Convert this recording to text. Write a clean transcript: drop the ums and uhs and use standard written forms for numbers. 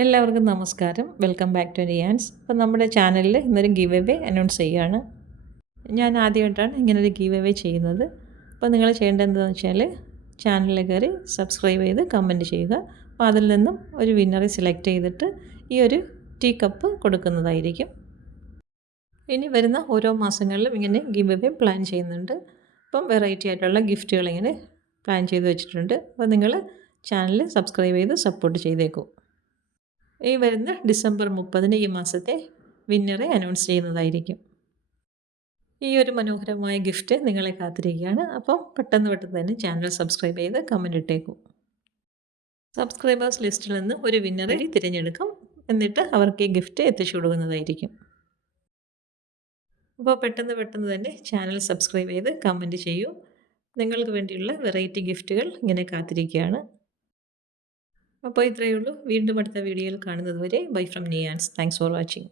എല്ലാവർക്കും നമസ്കാരം. Welcome back to Riyans. അപ്പോൾ നമ്മുടെ ചാനലിൽ ഇന്നൊരു ഗിവ് അവേ അനൗൺസ് ചെയ്യുകയാണ്. ഞാൻ ആദ്യമായിട്ടാണ് ഇങ്ങനൊരു ഗിവ് അവേ ചെയ്യുന്നത്. അപ്പോൾ നിങ്ങൾ ചെയ്യേണ്ടത് എന്താണെന്ന് വെച്ചാൽ ചാനലിൽ കയറി സബ്സ്ക്രൈബ് ചെയ്ത് കമൻറ്റ് ചെയ്യുക. അപ്പോൾ അതിൽ നിന്നും ഒരു വിന്നറെ സെലക്ട് ചെയ്തിട്ട് ഈ ഒരു ടീ കപ്പ് കൊടുക്കുന്നതായിരിക്കും. ഇനി വരുന്ന ഓരോ മാസങ്ങളിലും ഇങ്ങനെ ഗിവ് അവേ പ്ലാൻ ചെയ്യുന്നുണ്ട്. അപ്പം വെറൈറ്റി ആയിട്ടുള്ള ഗിഫ്റ്റുകൾ ഇങ്ങനെ പ്ലാൻ ചെയ്ത് വെച്ചിട്ടുണ്ട്. അപ്പോൾ നിങ്ങൾ ചാനൽ സബ്സ്ക്രൈബ് ചെയ്ത് സപ്പോർട്ട് ചെയ്തേക്കും. ഈ വരുന്ന ഡിസംബർ 30 ഈ മാസത്തെ വിന്നറെ അനൗൺസ് ചെയ്യുന്നതായിരിക്കും. ഈ ഒരു മനോഹരമായ ഗിഫ്റ്റ് നിങ്ങളെ കാത്തിരിക്കുകയാണ്. അപ്പം പെട്ടെന്ന് തന്നെ ചാനൽ സബ്സ്ക്രൈബ് ചെയ്ത് കമൻറ്റ് ഇട്ടേക്കും. സബ്സ്ക്രൈബേഴ്സ് ലിസ്റ്റിൽ നിന്ന് ഒരു വിന്നറെ തിരഞ്ഞെടുക്കും. എന്നിട്ട് അവർക്ക് ഈ ഗിഫ്റ്റ് എത്തിച്ചു കൊടുക്കുന്നതായിരിക്കും. അപ്പോൾ പെട്ടെന്ന് തന്നെ ചാനൽ സബ്സ്ക്രൈബ് ചെയ്ത് കമൻറ്റ് ചെയ്യൂ. നിങ്ങൾക്ക് വേണ്ടിയുള്ള വെറൈറ്റി ഗിഫ്റ്റുകൾ ഇങ്ങനെ കാത്തിരിക്കുകയാണ്. അപ്പോൾ ഇത്രയേ ഉള്ളൂ. വീണ്ടും അടുത്ത വീഡിയോയിൽ കാണുന്നത് വരെ bye from Niyans. Thanks for watching.